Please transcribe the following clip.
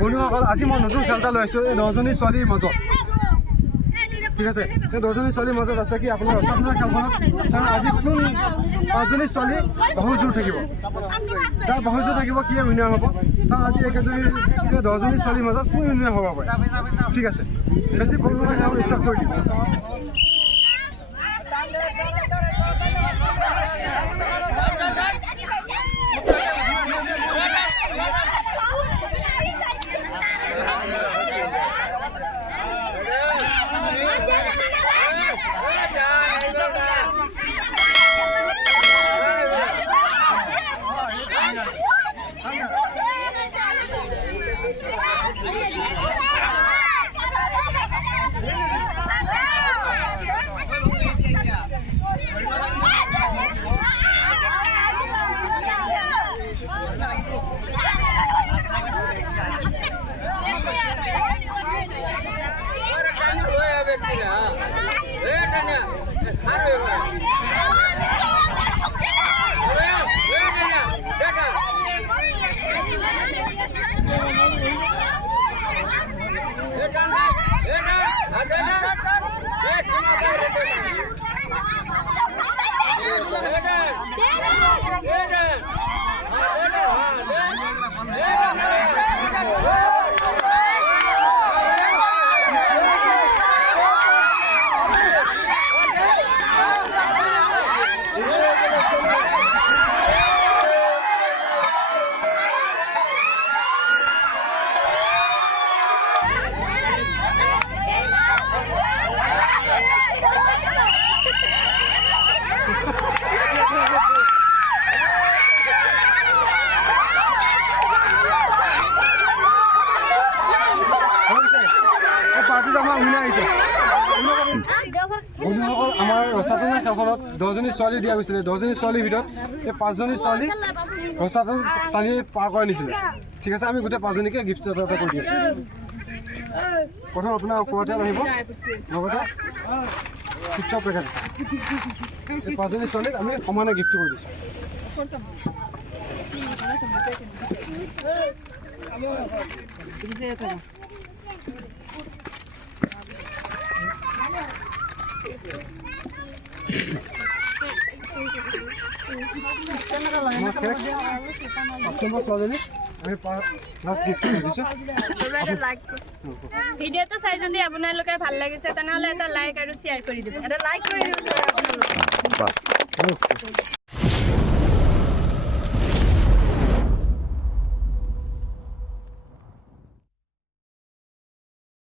বন্ধুসকল আজি মই নতুন খেল এটা লৈ আহিছোঁ এই 10জনী ছোৱালীৰ মাজত ঠিক আছে এই 10জনী ছোৱালীৰ মাজত আছে কি আপোনাৰ ৰসাতলা খেলখনত আজি কোন 5জনী ছোৱালী বাহুযোৰ থাকিব যাৰ বাহুযোৰ থাকিব কি উইনাৰ হ'ব চাওঁ আজি একেজনী 10জনী ছোৱালীৰ মাজত কোন উইনাৰ হ'ব পাৰে ঠিক আছে বেছি ভুল নহয় খেল ষ্টাৰ্ট কৰি দিম বন্ধুসকল আমাৰ ৰসাতলা খেলখনত 10জনী ছোৱালী দিয়া গৈছিলে 10জনী ছোৱালীৰ ভিতৰত এই 5জনী ছোৱালী ৰসাতল টানি পাৰ কৰাই নিছিলে ঠিক আছে আমি গোটেই 5জনীকে গিফ্ট এটা কৰি দি আছোঁ প্ৰথম আপোনাৰ ওপৰতে আহিব লগতে চিপছৰ পেকেট এই 5জনী ছোৱালীক আমি সমানে গিফ্ট কৰি দিছোঁ ভিডিঅ'টো চাই যদি আপোনালোকে ভাল লাগিছে তেনেহ'লে এটা লাইক আৰু শ্বেয়াৰ কৰি দিব।